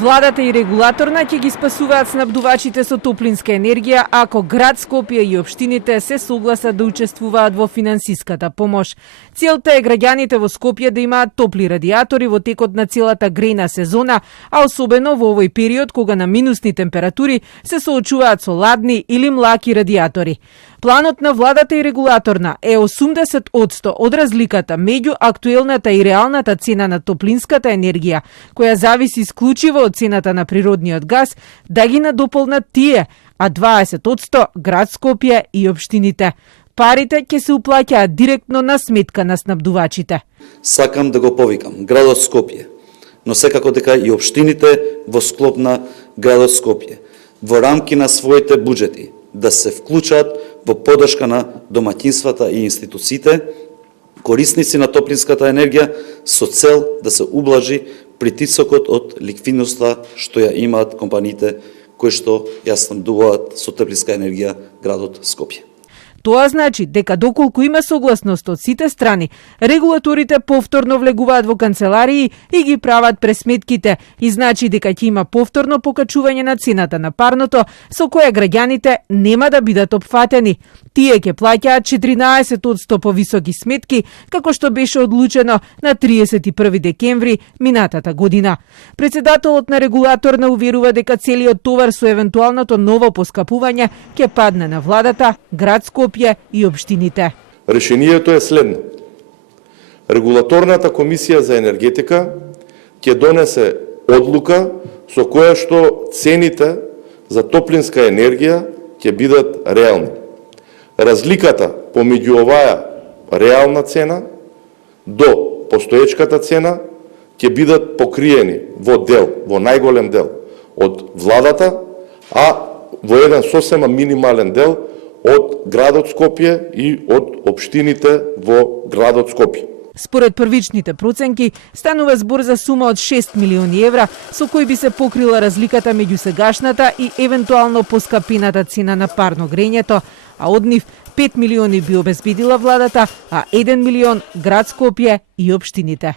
Владата и регулаторна ќе ги спасуваат снабдувачите со топлинска енергија ако град Скопје и општините се согласат да учествуваат во финансиската помош. Целта е граѓаните во Скопје да имаат топли радиатори во текот на целата грејна сезона, а особено во овој период кога на минусни температури се соочуваат со ладни или млаки радиатори. Планот на владата и регулаторна е 80% од разликата меѓу актуелната и реалната цена на топлинската енергија, која зависи исклучиво од цената на природниот газ, да ги надополнат тие, а 20% град Скопје и општините. Парите ќе се уплаќаат директно на сметка на снабдувачите. Сакам да го повикам градот Скопје, но секако дека и општините во склоп на градот Скопје, во рамки на своите буџети, да се вклучат во поддршка на домаќинствата и институциите, корисници на топлинската енергија, со цел да се ублажи притисокот од ликвидноста што ја имаат компаниите кои што ја снабдуваат со топлинска енергија градот Скопје. Тоа значи дека доколку има согласност од сите страни, регулаторите повторно влегуваат во канцеларии и ги прават пресметките и значи дека ќе има повторно покачување на цената на парното со која граѓаните нема да бидат опфатени. Тие ќе плаќаат 14% повисоки сметки, како што беше одлучено на 31 декември минатата година. Председателот на регулаторна уверува дека целиот товар со евентуалното ново поскапување ќе падне на владата, град Скопје и општините. Решението е следно. Регулаторната комисија за енергетика ќе донесе одлука со која што цените за топлинска енергија ќе бидат реални. Разликата помеѓу оваа реална цена до постоечката цена ќе бидат покриени во дел, во најголем дел од владата, а во еден сосема минимален дел од градот Скопје и од општините во градот Скопје. Според првичните проценки, станува збор за сума од 6 милиони евра, со кои би се покрила разликата меѓу сегашната и евентуално поскапената цена на парно грењето, а од нив 5 милиони би обезбедила владата, а 1 милион град Скопје и општините.